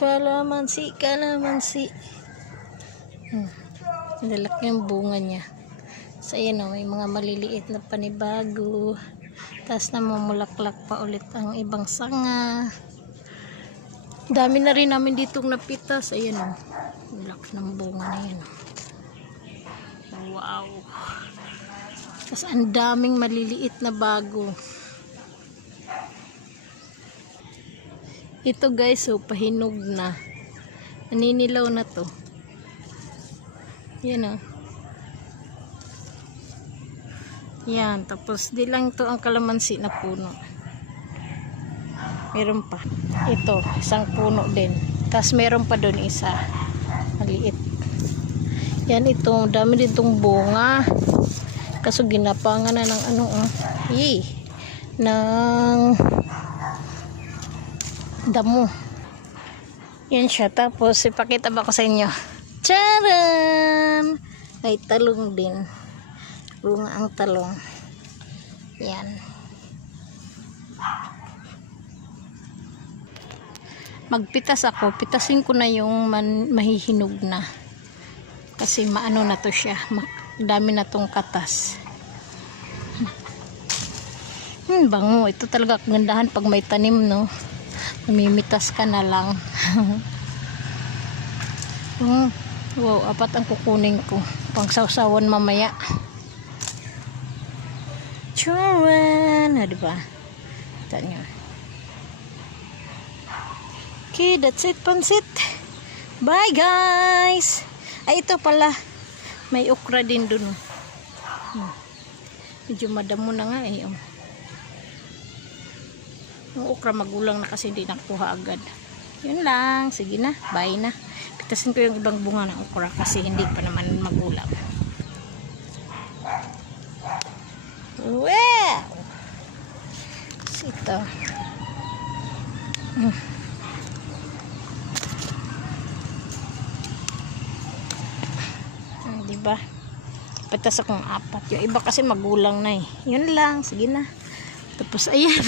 Kalamansi, kalamansi. Lalaki yung bunga niya. So, ayan o, may mga maliliit na panibago. Tapos namumulaklak pa ulit ang ibang sanga. Dami na rin namin ditong napitas. Ayan o, laki ng bunga na yan. Wow. Tapos ang daming maliliit na bago. Ito guys, so pahinog na. Naninilaw na to. Yan o. Yan, tapos di lang to ang kalamansi na puno. Meron pa. Ito, isang puno din. Tapos meron pa doon isa. Maliit. Yan, ito, dami din tong bunga. Kaso ginapangan na ng ano, ng damo. Yan siya. Tapos ipakita ba ko sa inyo? Charan! May talong din. Bunga ang talong. Yan. Magpitas ako. Pitasin ko na yung mahihinog na. Kasi maano na to siya. Dami na tong katas. Bango. Ito talaga kagandahan pag may tanim, no? Namimitas ka na lang. Wow, 4 ang kukunin ko. Pang sawsawan mamaya. Churan! Diba? Ito nyo. Okay, that's it, pansit. Bye, guys! Ay, ito pala. May okra din dun. Medyo madamo na nga eh. Yung okra magulang na kasi hindi nakuha agad. Yun lang. Sige na. Bye na. Pitasin ko yung ibang bunga ng okra kasi hindi pa naman magulang. Wow! Ito. Diba? Pitas akong 4. Yung iba kasi magulang na eh. Yun lang. Sige na. Tapos ayan.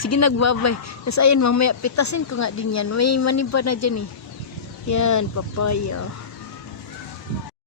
Sige, nagbabay. Tapos ayan, mamaya pitasin ko nga din yan. May maniba na dyan eh. Yan, papaya.